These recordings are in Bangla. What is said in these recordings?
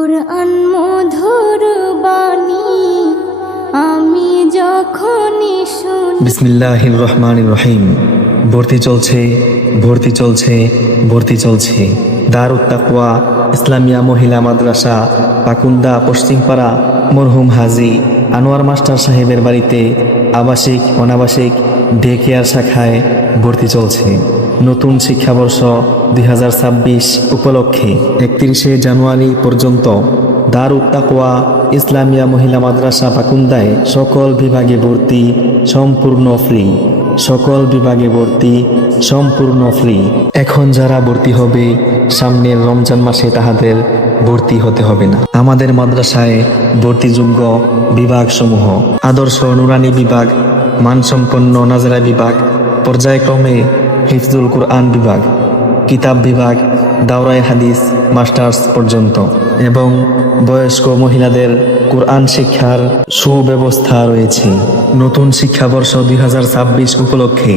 কুরআন মধুর বাণী আমি যখনই শুনি। বিসমিল্লাহির রহমানির রহিম। ভর্তি চলছে, ভর্তি চলছে, ভর্তি চলছে। দারুত তাকওয়া ইসলামিয়া মহিলা মাদ্রাসা, পাকুন্দা, পশ্চিমপাড়া, মরহুম হাজী আনোয়ার মাস্টার সাহেবের বাড়িতে আবাসিক অনাবাসিক ডে কেয়ার শাখায় ভর্তি চলছে। নতুন শিক্ষাবর্ষ 2026 উপলক্ষে 31শে জানুয়ারি পর্যন্ত দারুত তাকওয়া ইসলামিয়া মহিলা মাদ্রাসা পাকুন্দায় সকল বিভাগে ভর্তি সম্পূর্ণ ফ্রি। সকল বিভাগে ভর্তি সম্পূর্ণ ফ্রি। এখন যারা ভর্তি হবে সামনের রমজান মাসে তাহাদের ভর্তি হতে হবে না। আমাদের মাদ্রাসায় ভর্তিযোগ্য বিভাগসমূহ: আদর্শ নুরানি বিভাগ, মানসম্পন্ন নাজরা বিভাগ, পর্যায়ক্রমে হিফজুল কুরআন বিভাগ, কিতাব বিভাগ, দাওরায়ে হাদিস মাস্টার্স পর্যন্ত, এবং বয়স্ক মহিলাদের কুরআন শিক্ষার সুব্যবস্থা রয়েছে। নতুন শিক্ষাবর্ষ 2026 উপলক্ষে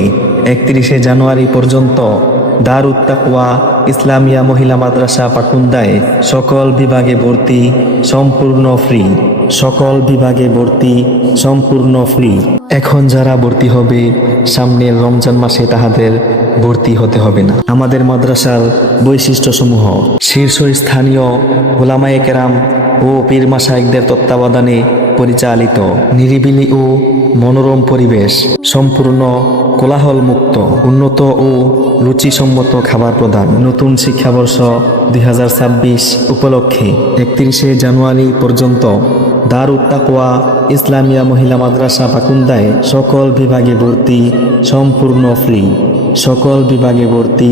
31শে জানুয়ারি পর্যন্ত দারুত তাকওয়া ইসলামিয়া মহিলা মাদ্রাসা পাকুন্দায় সকল বিভাগে ভর্তি সম্পূর্ণ ফ্রি। সকল বিভাগে ভর্তি সম্পূর্ণ ফ্রি। এখন যারা ভর্তি হবে সামনের রমজান মাসে তাহাদের ভর্তি হতে হবে না। আমাদের মাদ্রাসার বৈশিষ্ট্যসমূহ: শীর্ষস্থানীয় উলামায়ে কেরাম ও পীর মাশায়েখদের তত্ত্বাবধানে পরিচালিত নিরিবিলি ও মনোরম পরিবেশ, সম্পূর্ণ কোলাহল মুক্ত, উন্নত ও রুচিসম্মত খাবার প্রদান। নতুন শিক্ষাবর্ষ 2026 উপলক্ষে 31শে জানুয়ারি পর্যন্ত দারুত তাকওয়া ইসলামিয়া মহিলা মাদ্রাসা পাকুন্দায় সকল বিভাগে ভর্তি সম্পূর্ণ ফ্রি। সকল বিভাগে ভর্তি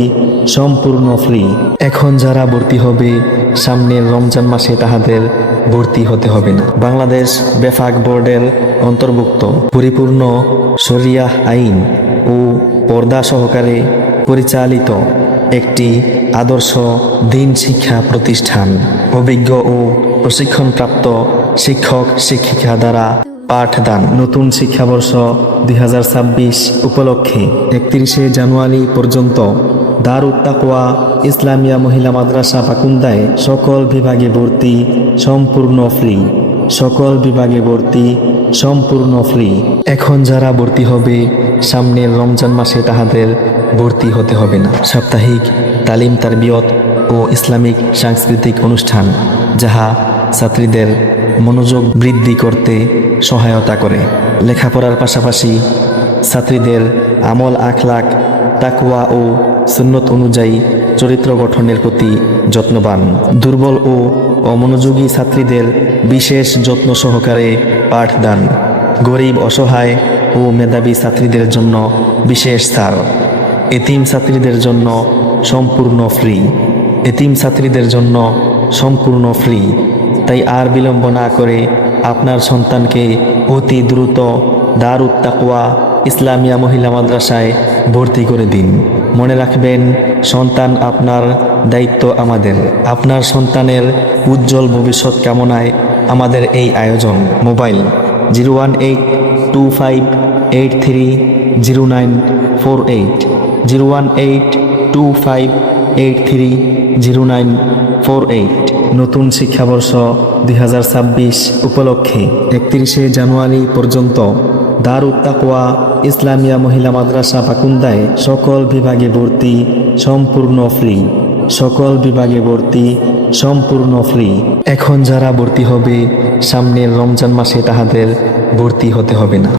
সম্পূর্ণ ফ্রি। এখন যারা ভর্তি হবে সামনের রমজান মাসে তাহাদের ভর্তি হতে হবে না। বাংলাদেশ বেফাক বোর্ডের অন্তর্ভুক্ত পরিপূর্ণ শরিয়াহ আইন ও পর্দা সহকারে পরিচালিত একটি আদর্শ দ্বীন শিক্ষা প্রতিষ্ঠান। অভিজ্ঞ ও প্রশিক্ষণপ্রাপ্ত শিক্ষক শিক্ষিকা দ্বারা পাঠদান। নতুন শিক্ষাবর্ষ 2026 উপলক্ষে 31শে জানুয়ারি পর্যন্ত দারুত তাকওয়া ইসলামিয়া মহিলা মাদ্রাসা পাকুন্দায় সকল বিভাগে ভর্তি সম্পূর্ণ ফ্রি। সকল বিভাগে ভর্তি সম্পূর্ণ ফ্রি। এখন যারা ভর্তি হবে সামনের রমজান মাসে তাহাদের ভর্তি হতে হবে না। সাপ্তাহিক তালিম তারবিয়ত ও ইসলামিক সাংস্কৃতিক অনুষ্ঠান, যাহা ছাত্রীদের মনোযোগ বৃদ্ধি করতে সহায়তা করে। লেখাপড়ার পাশাপাশি ছাত্রীদের আমল আখলাক, তাকওয়া ও সুন্নত অনুযায়ী চরিত্র গঠনের প্রতি যত্নবান। দুর্বল ও অমনোযোগী ছাত্রীদের বিশেষ যত্ন সহকারে পাঠদান। গরিব, অসহায় ও মেধাবী ছাত্রীদের জন্য বিশেষ ছাড়। এতিম ছাত্রীদের জন্য সম্পূর্ণ ফ্রি। এতিম ছাত্রীদের জন্য সম্পূর্ণ ফ্রি। তাই আর বিলম্ব না করে আপনার সন্তানকে অতি দ্রুত দারুত তাকওয়া ইসলামিয়া মহিলা মাদ্রাসায় ভর্তি করে দিন। মনে রাখবেন, সন্তান আপনার, দায়িত্ব আমাদের। আপনার সন্তানের উজ্জ্বল ভবিষ্যৎ কামনায় আমাদের এই আয়োজন। মোবাইল 01825830948, 01825830948। নতুন শিক্ষাবর্ষ 2026 উপলক্ষে 31শে জানুয়ারি পর্যন্ত দারুত তাকওয়া ইসলামিয়া মহিলা মাদ্রাসা পাকুন্দায় সকল বিভাগে ভর্তি সম্পূর্ণ ফ্রি। সকল বিভাগে ভর্তি সম্পূর্ণ ফ্রি। এখন যারা ভর্তি হবে সামনের রমজান মাসে তাহাদের ভর্তি হতে হবে না।